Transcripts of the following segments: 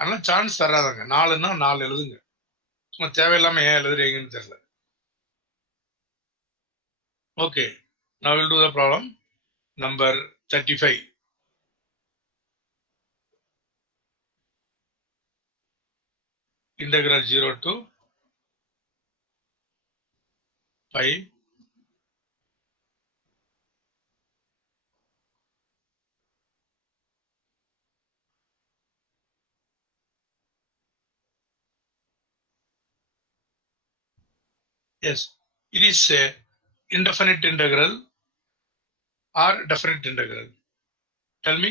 அதெல்லாம் சான்ஸ் தராதாங்க. 4ன்னா 4 எழுதுங்க. சும்மா தேவையில்லாம ஏன் எழுதுறீங்கன்னு தெரியல. Okay, now we'll do the problem number 35. Integral 0 to pi yes, it is a indefinite integral or definite integral. Tell me,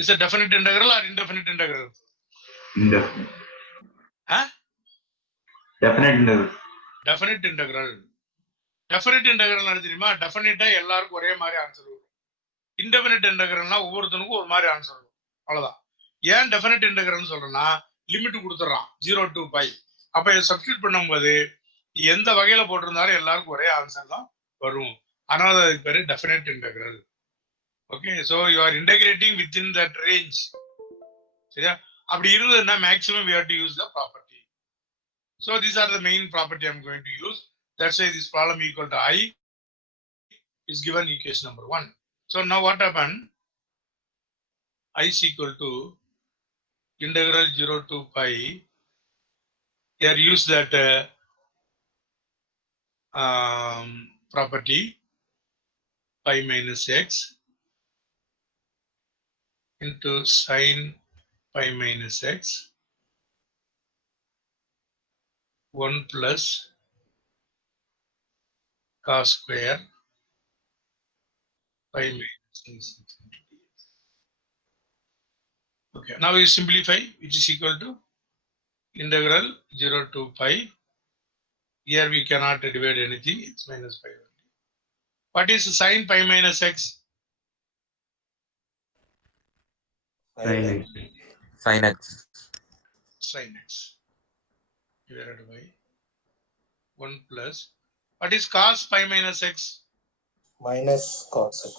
is a definite integral or indefinite integral? Indefinite. Huh? Definite integral. Definite integral. Definite integral தெரியுமா? Definite எல்லாருக்கும் ஒரே மாதிரி answer வரும். Indefinite integralனா ஒவ்வொருத்தனுக்கும் ஒரு மாதிரி answer வரும். அவ்வளவுதான். ஏன் definite integral சொல்றேன்னா லிமிட் கொடுத்துறான் 0 to pi. அப்ப இதை சப்ஸ்டிட்யூட் பண்ணும்போது எந்த வகையில போட்டிருந்தாலும் எல்லாருக்கும் ஒரே ஆன்சர் தான் வரும். அதனால அதுக்கு பேரு definite integral. Okay, so you are integrating within that range. சரியா? அப்படி இருந்ததுன்னா maximum we have to use the property. So these are the main property I'm going to use. That's why this problem equal to I is given equation number 1. So now what happened? I is equal to integral 0 to pi. Here use that property pi minus x into sine pi minus x 1 plus cos square pi minus x. Okay, now we simplify, which is equal to integral 0 to pi. Here we cannot divide anything, it's minus pi only. What is sine pi minus x? Sin x. Sin x. Sin x divided by 1 plus. What is cos pi minus x? minus cos x.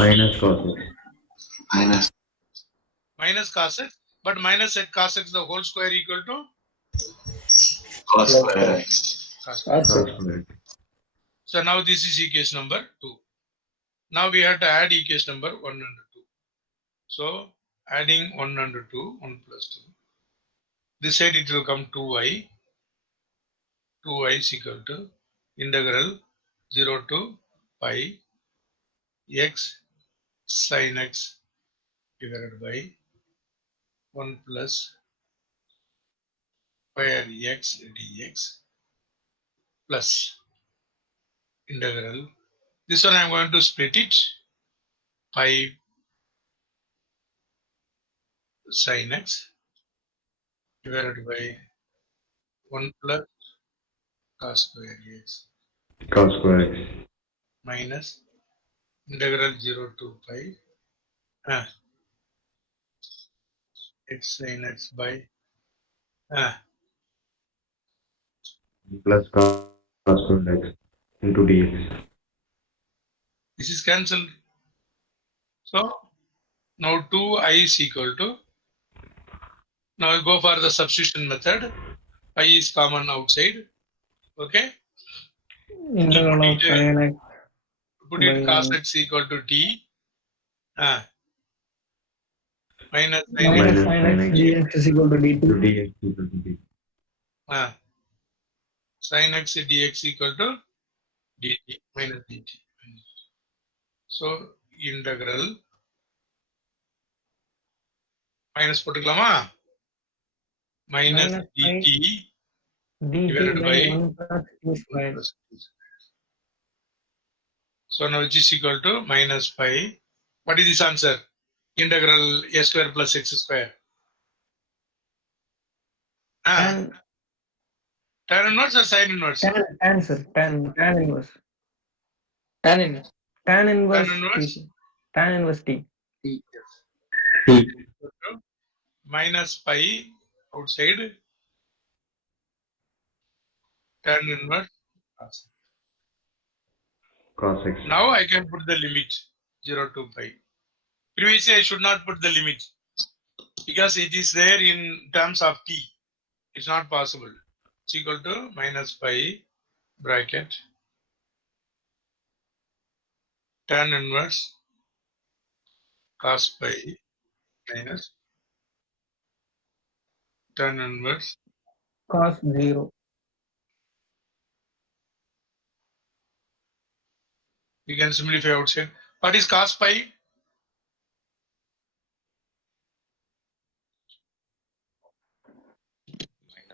Minus cos x. Minus cos x, but minus cos x the whole square equal to Cos square x. cos square. Cos square x. So now this is equation number 2. Now we have to add equation number 1 and 2. So adding 1 and 2, 1 plus 2. This side it will come 2y. 2y is equal to integral 0 to pi x sin x divided by 1 plus square x dx plus integral. This one I am going to split it. Pi sin x divided by 1 plus cos square x Cos square x. minus integral 0 to pi x sin x by Plus cos square x into dx. this is cancelled. So now 2i is equal to, now we go for the substitution method. Pi is common outside. Okay, Integral of sin x put it by cos x equal to t minus sin minus x sin x dx is equal to dt. Into dx equal to d. sin x dx equal to dt minus dt. So integral minus போட்டுக்கலாமா? Minus Minus dt dt divided by by 1 plus t square. So now which is equal to minus pi. What is this answer? Integral a square plus x square. Tan Tan inverse or sine inverse? tan sir, tan inverse. Tan inverse. Tan inverse Tan inverse? t. Tan inverse t. T. Minus pi outside tan inverse. Cos x. Now I can put the limit 0 to pi. Previously, I should not put the limit because it is there in terms of t. It's not possible. It's equal to minus pi bracket tan inverse cos pi minus tan inverse. Cos 0. You can simplify outside. What is cos pi?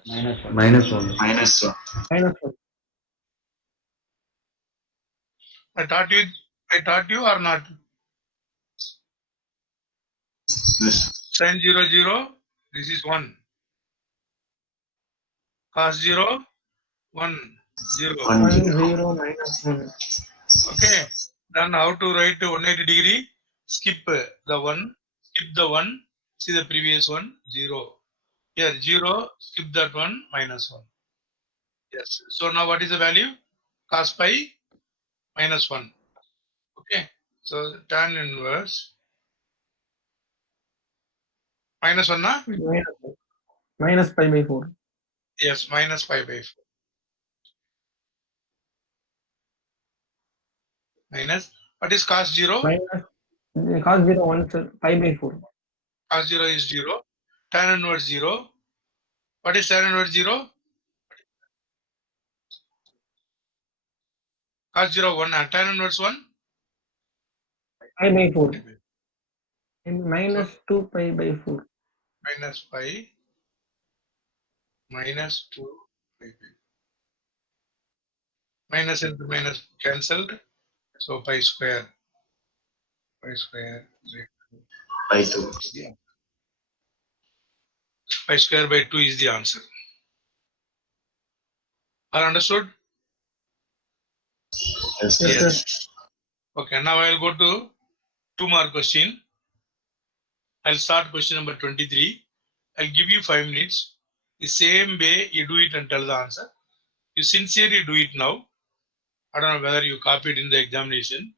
Minus 1. Minus 1. Minus 1. I taught you or not? Yes. Sin 0, 0. This is 1. Cos 0, 1, 0. 1 1 0. 0 minus 1. Okay. Then how to write 180 degree? Skip the 1. Skip the 1. See the previous one. 0. Here 0. Skip that one. Minus 1. Yes. So now what is the value? Cos pi minus 1. Okay. So tan inverse minus 1 na? Minus pi by 4. Yes. Minus pi by 4. Minus. What is cos 0? Minus cos 0 1 sir, pi by 4. Cos 0 is 0. Tan inverse 0. What is tan inverse 0? Cos 0 1 and tan inverse 1? Pi by 4. And minus 2 pi by 4. Minus pi minus 2 pi by. Minus into minus cancelled. So pi square. Pi square. By 2. Yeah. Pi square by 2 is the answer. All understood? Yes. Yes, Yes. sir. Okay, now I'll go to 2 more question. I'll start question number 23. I'll give you 5 minutes. The same way you do it and tell the answer. You sincerely do it now. I don't know whether you copied in the examination.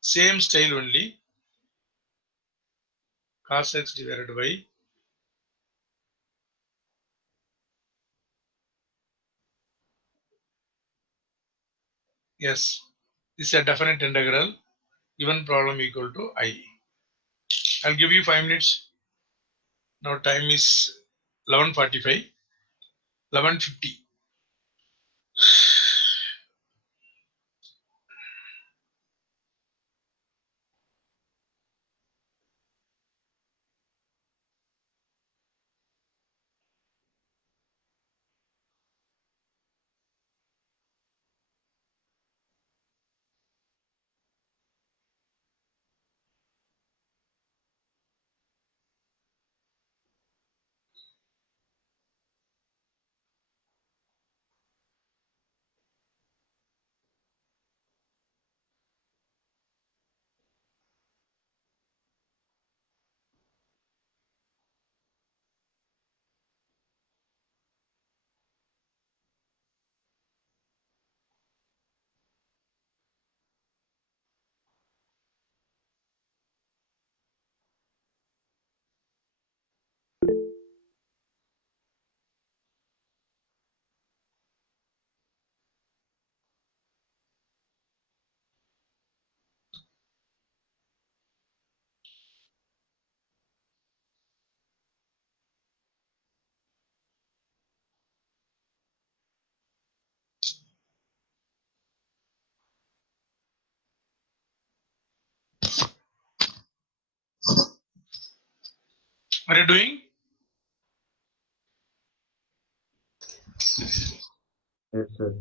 Same style only. Cos x divided by yes. This is a definite integral. Given problem equal to I. I'll give you 5 minutes. Now time is 11:45, 11:50. What are you doing? Yes, sir.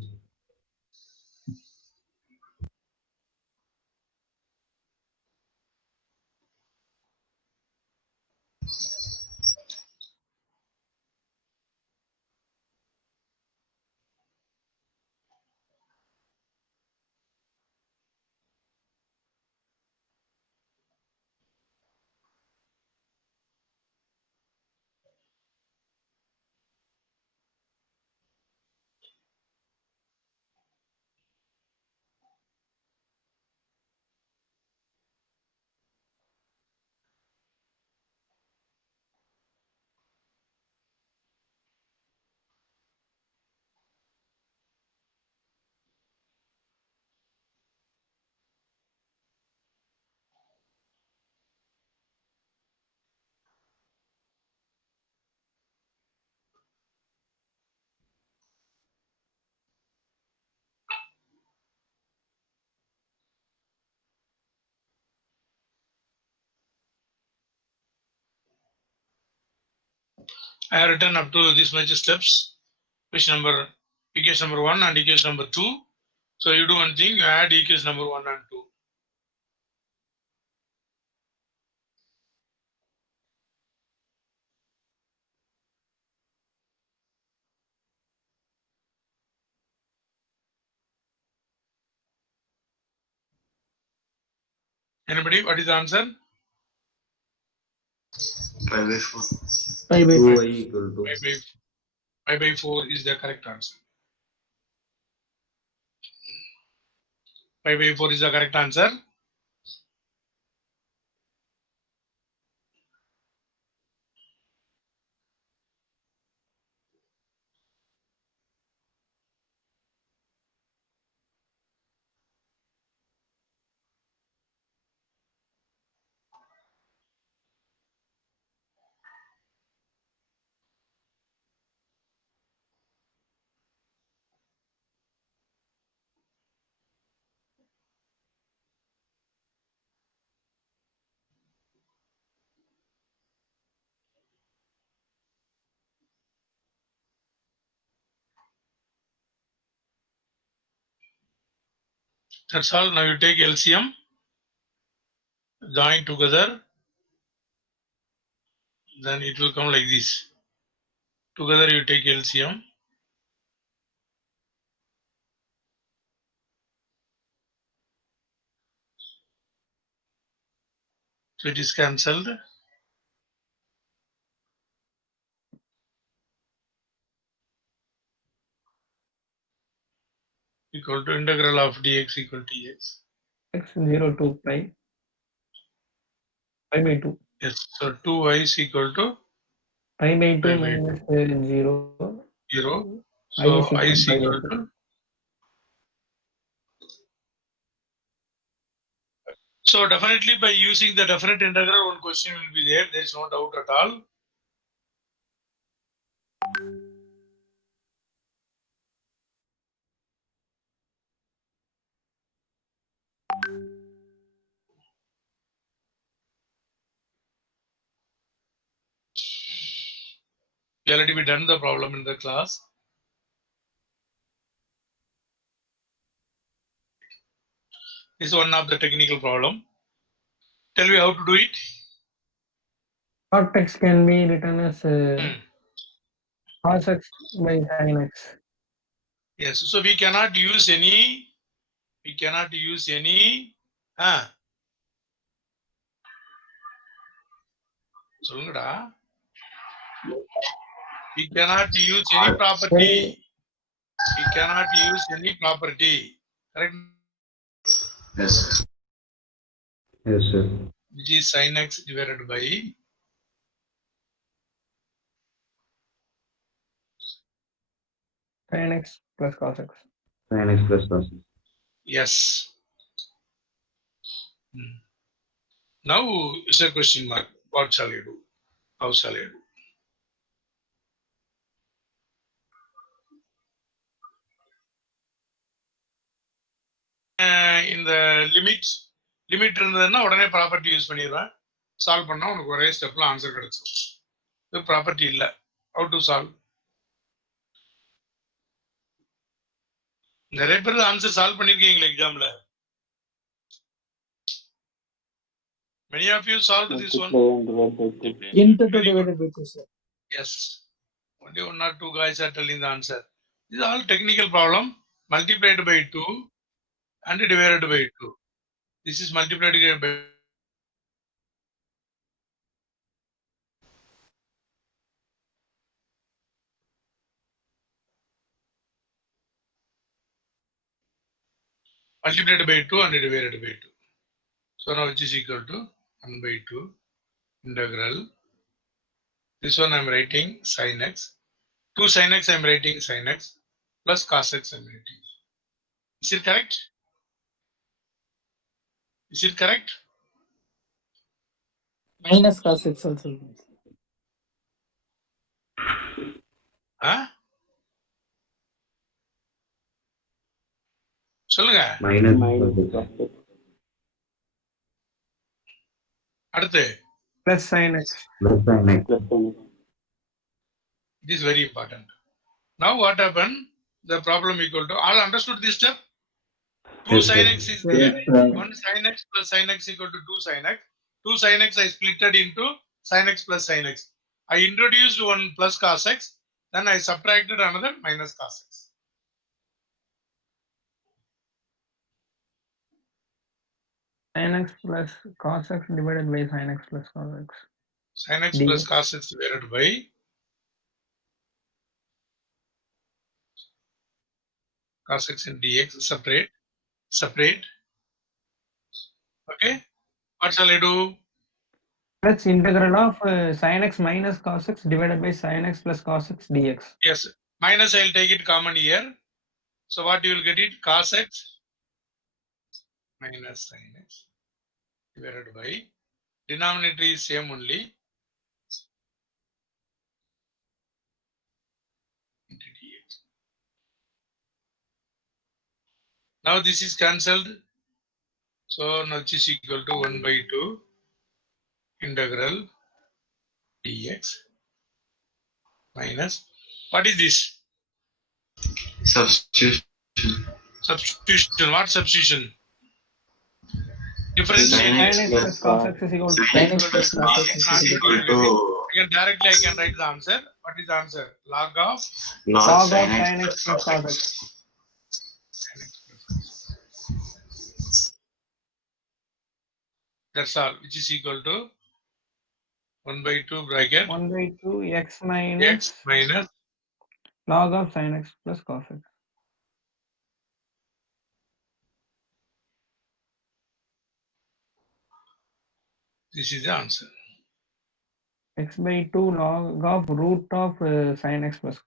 I have written up to this much steps. Equation number 1 and equation number 2. So you do one thing, you add equation number 1 and 2. Anybody? What is the answer? 5 by 4. 5 by 4. 2y equal to 5 by 4 is the correct answer. 5 by 4 is the correct answer. That's all. Now you take LCM, join together, then it will come like this. Together you take LCM. So it is cancelled. Equal to integral of dx equal to x. X 0 to pi. 5 by 2. Yes. So 2y is equal to Pi by 2 5 by minus 0. 0. I So is I is equal equal to to. So definitely by using the definite integral, one question will be there. There is no doubt at all. We already we done the problem in the class. This is one of the technical problem. Tell me how to do it. cot x can be written as cos x by sin x. Yes. So we cannot use any. We cannot use any. சொல்லுங்கடா. We cannot use any property. We cannot use any property. Correct? Yes, sir. yes sir. Which is sin x divided by Sin x plus cos x. Sin x plus cos x. yes. Now it's a question mark. What shall I do? How shall I do? இந்த limit இருந்ததுன்னா உடனே property use பண்ணிடுவேன். Solve பண்ணா உனக்கு ஒரே ஸ்டெப்ல answer கிடைச்சிடும். இது ப்ராப்பர்ட்டி இல்ல. How to solve? நிறைய பேர் ஆன்சர் சால்வ் பண்ணிருக்கீங்களா எக்ஸாம்ல? Many of you solved this one. Into 2 divided by 2, sir. Yes. Only 1 or 2 guys are telling the answer. This is all technical problem. Multiplied by 2 and divided by 2. This is multiplied by multiplied by 2 and divided by 2. So now which is equal to 1 by 2 integral. This one I am writing sin x. 2 sin x I am writing sin x plus cos x I am writing. Is it correct? Is it correct? Minus cos x also. சொல்லுங்க. Minus cos x. அடுத்து Plus sin x. Plus sin x. It is very important. Now what happened? The problem equal to, all understood this step? 2 Yes, sin sir. x is Yes, there. sir. 1 sin x plus sin x equal to 2 sin x. 2 sin x I splitted into sin x plus sin x. I introduced one plus cos x. Then I subtracted another minus cos x. Sin x plus cos x divided by sin x plus cos x. Sin x dx. plus cos x divided by cos x and dx. Separate. Okay. What shall I do? That's integral of sin x minus cos x divided by sin x plus cos x dx. Yes. Minus I'll take it common here. So what you will get it? Cos x minus sin x divided by, denominator is same only, into dx. Now this is cancelled. So now this is equal to 1 by 2 integral dx minus, what is this? Substitution. Substitution. What substitution? Sin Differentiate. x Sin x plus plus cos x is equal to Sin x plus Not cos x is equal equal to to anything. Again, directly I can write the answer. What is the answer? Log of not log of sin x sin x plus cos x. sin x plus cos. That's all, which is equal to 1 by 2 bracket 1 by 2 x x minus minus, log of sin x plus cos x. this is the answer. X by 2 log of root of sin x plus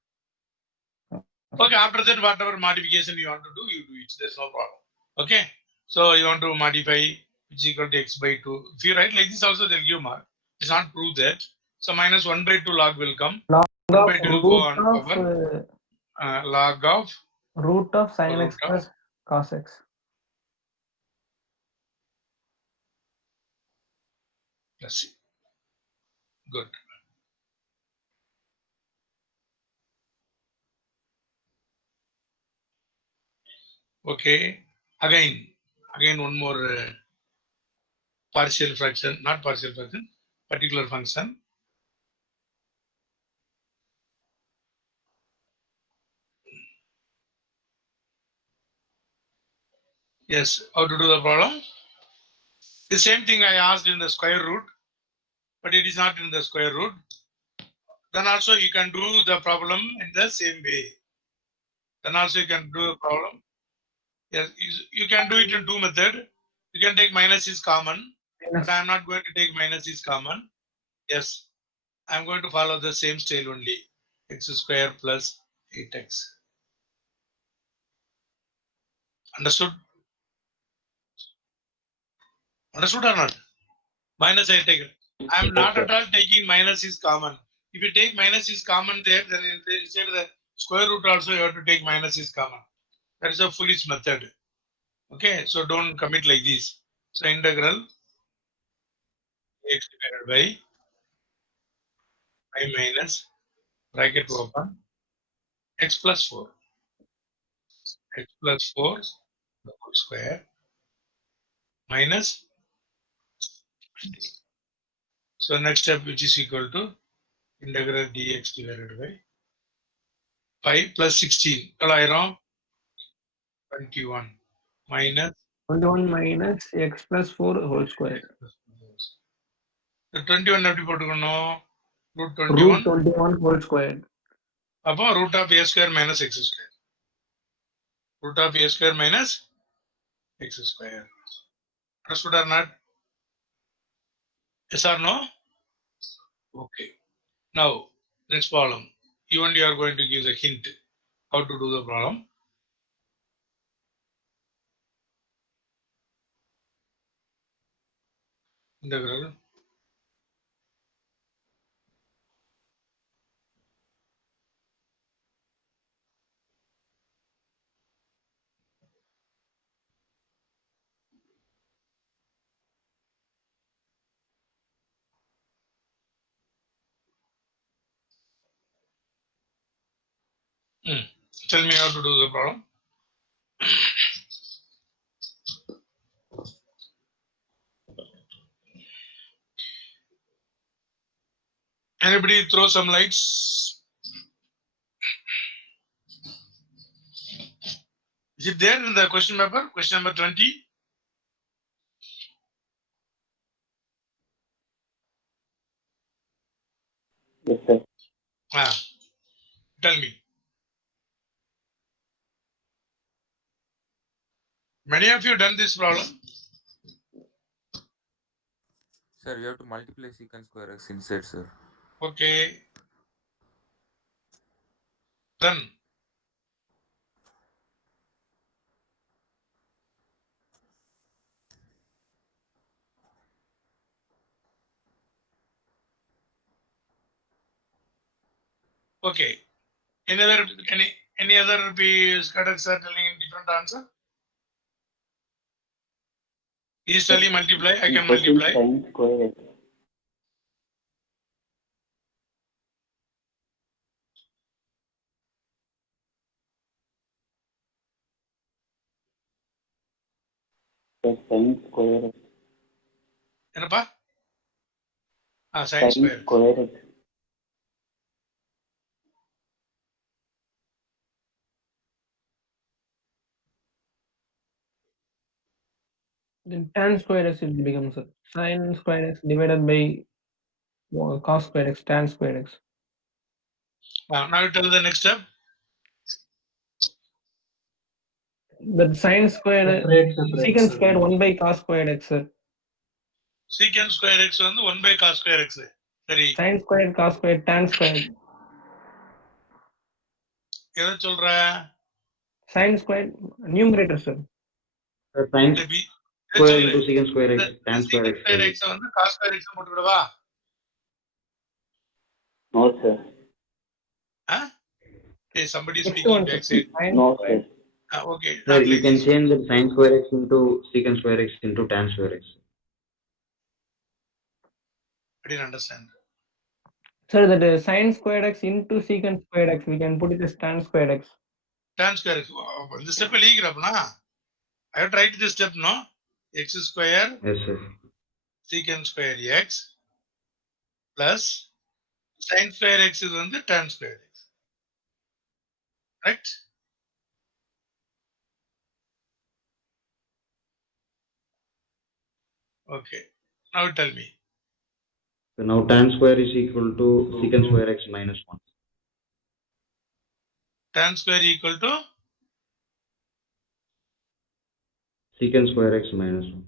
cos x. Okay, after that, whatever modification you want to do, you do it. There's no problem. Okay. So you want to modify which is equal to x by 2. If you write like this also, they'll give mark. It's not prove that. So minus 1 by 2 log will come. Log 1 of by 2 will go on power. Log of root of sin root x of plus cos x. plus c. Good. Okay. Again one more partial fraction, not partial fraction, particular function. Yes, how to do the problem? The same thing I asked in the square root, but it is not in the square root. Then also you can do the problem in the same way. Then also you can do the problem. Yes, you can do it in two methods. You can take minus is common, but I am not going to take minus is common. Yes, I am going to follow the same style only. X square plus 8x. Understood? Understood or not? Minus I take it. I am not at all taking minus is common. If you take minus is common there, then instead of the square root also you have to take minus is common. That is a foolish method. Okay, so don't commit like this. So integral x divided by I minus bracket open x plus 4. X plus 4 the whole square minus. So next step, which is equal to integral dx divided by 5 plus 16. 21 minus 21 minus x plus 4 whole square. the 21 எப்படி போட்டுக்கணும்? root Root 21 21 whole square. அப்போ root of a square minus x square. Root of a square minus x square. Understood or not? Yes or no? Okay. Now, next problem. Even you are going to give a hint how to do the problem. Integral Tell me how to do the problem. Anybody throw some lights? Is it there in the question paper? Question number 20? Yes, sir. Tell me. Many of you done this problem. Sir, you have to multiply secant square x inside, sir. Okay. Done. Okay. Any other cadets are telling different answer? He's telling multiply. I can Equal to multiply. sin square x. Plus sin square x. என்னப்பா? Sin Sin square. square x. Then tan square x will become, sir, sin square x divided by cos square x, tan square x. Now you tell the next step. That sin square, secant square 1 by cos square x, sir. Secant square x வந்து 1 by cos square x. சரி. Sin square, cos square, tan square. எதை சொல்ற? Sin square numerator, sir. Sin இந்த B- இதை square சொல்லு. into secant square x, இந்த tan square secant x. square x வந்து cos square x போட்டு விடவா? No, sir. Hey, somebody Next speaking one, sir. backside. Sin No, square. sir. Okay. Sir, not you like can this. change the sin square x into secant square x into tan square x. I didn't understand. Sir, that sin square x into secant square x, we can put it as tan square x. Tan square x. இந்த step எழுதிக்கிறப்பனா I have tried this step, no? X square Yes, sir. secant square x plus sin square x is வந்து tan square x. Right? Okay. Now tell me. So now tan square is equal to secant square x minus 1. Tan square equal to Secant square x minus 1.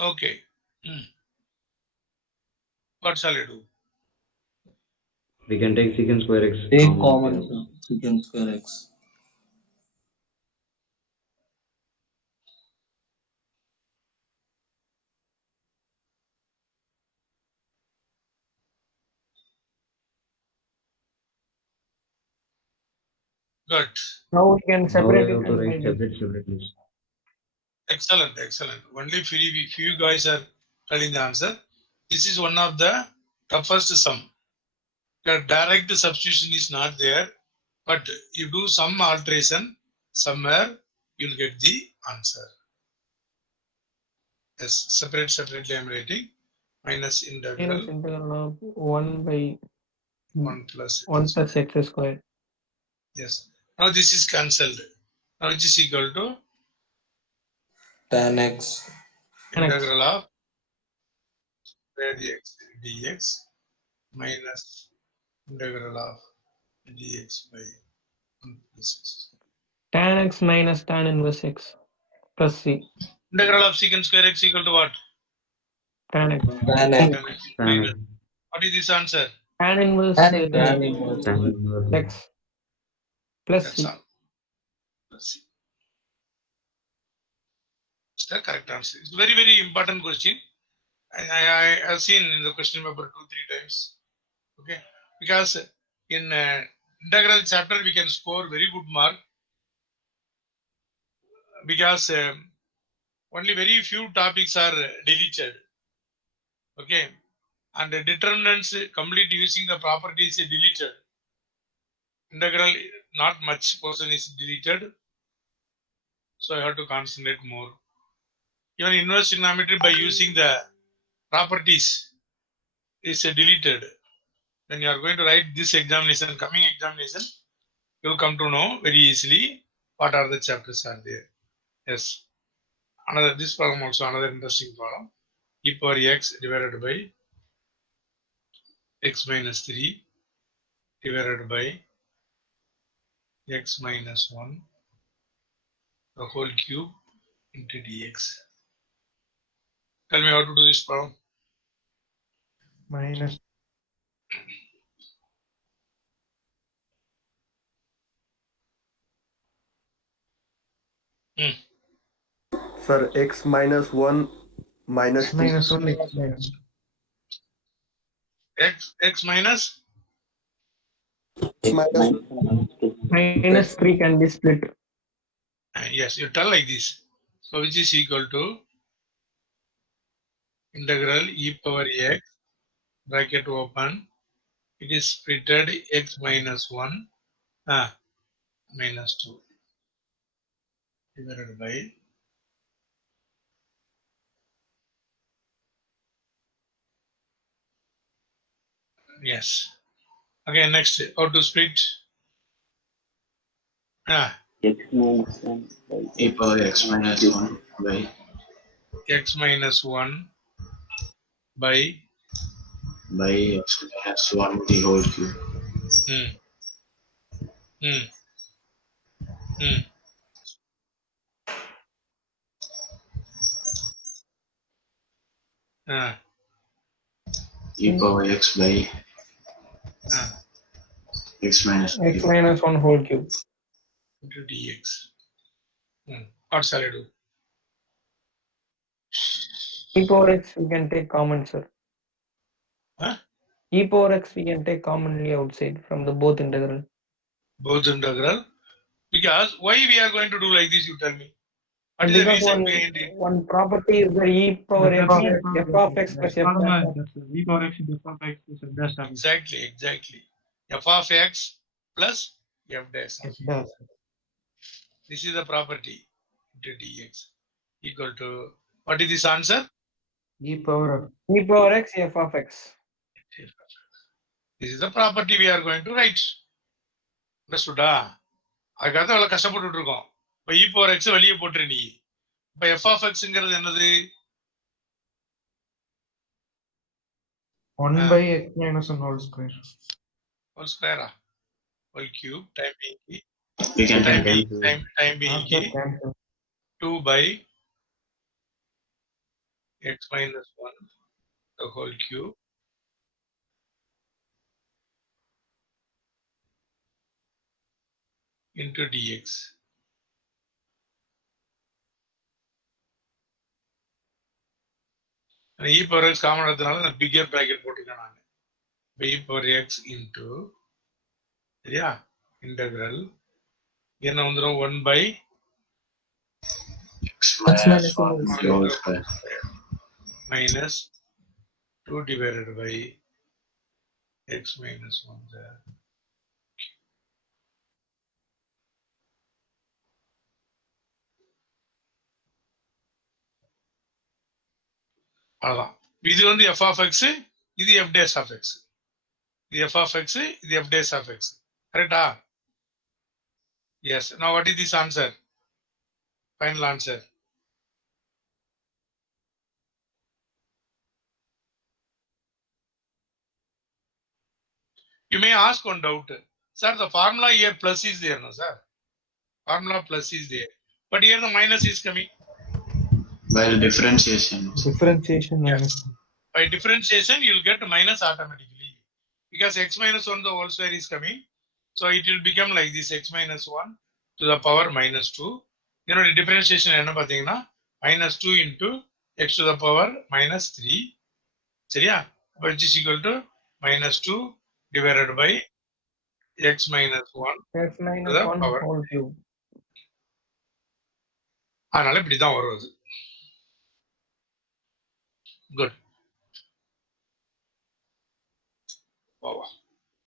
okay. What shall I do? We can take secant square x Take common. common, sir. Secant square x. Good. Now we can Now we separate have it to and write write it. separately. Excellent. Excellent. Only few guys are telling the answer. This is one of the toughest sum. The direct substitution is not there, but you do some alteration somewhere, you'll get the answer. Yes, separately I'm writing. Minus integral Minus integral of 1 by 1 plus 1 plus x square. Yes. Now this is cancelled. Now it is equal to Tan x. integral of square x dx minus integral of dx by 1 plus x. Tan x minus tan inverse x plus c. Integral of secant square x equal to what? Tan x. Tan x. Tan x Tan minus. x. What is this answer? Tan inverse Tan inverse. Tan inverse. x plus That's c. all. Let's see. It's the correct answer. It's very, very important question. I have seen in the question paper 2-3 times. Okay. because in integral chapter we can score very good mark because only very few topics are deleted. Okay, and the determinants complete using the properties deleted. Integral not much portion is deleted, so I have to concentrate more. Even inverse trigonometry by using the properties is deleted. When you are going to write this examination, coming examination, you will come to know very easily what are the chapters are there. Yes, another this problem also another interesting problem. E power x divided by x minus 3 divided by x minus 1 the whole cube into dx. Tell me how to do this problem. Minus Sir, x minus 1 minus 2. minus only x minus X minus X minus Minus 3 can be split. yes, you tell like this. So which is equal to integral e power x bracket open. It is splitted x minus 1 minus 2 divided by yes. Okay, next how to split X minus 1 by e power x minus 1 by x minus 1 by x minus 1 the whole cube. hmm, hmm, hmm. E power x by Ah, x minus X 3. minus 1 whole cube. into dx. What shall I do? E power x we can take common, sir. Huh? E power x we can take commonly outside from the both integral. Both integral. Because why we are going to do like this, you tell me. What is the Because reason behind it? one property is the e power x f of x plus f formula dash is that e power x into f of x is f dash of x. Exactly. F of x plus f dash. F dash. This is the property into dx equal to what is this answer? E power of e power x f of x. This is the property we are going to write. Understood-ஆ? அதுக்காக அவ்வளவு கஷ்டப்பட்டு இருக்கோம். இப்ப e power x வெளியே போட்டுரு நீ. இப்ப f of xங்கிறது என்னது? 1 by x minus 1 whole square. Whole square whole cube time being We can time take being time being After cancel. 2 by x minus 1 the whole cube into dx. e power x common எடுத்தனால நான் bigger bracket போட்டுருக்கேன் நான். e power x into சரியா integral என்ன வந்துரும் 1 by x minus 1 the whole square. minus 2 divided by x minus 1 there. அவ்வளவுதான். இது வந்து f of x இது f dash of x. இது f of x இது f dash of x. கரெக்டா? Yes. Now what is this answer? Final answer. You may ask one doubt. Sir, the formula here plus is there, no sir? Formula plus is there. But here the minus is coming. By the differentiation. Differentiation minus. By differentiation, you'll get minus automatically. Because x minus 1 the whole square is coming. So it will become like this x minus 1 to the power minus 2. You know the differentiation என்ன பாத்தீங்கன்னா minus 2 into x to the power minus 3. சரியா? Which is equal to minus 2 divided by x minus 1 x minus to the 1 power. whole cube. அதனால இப்படிதான் வரும் அது. Good.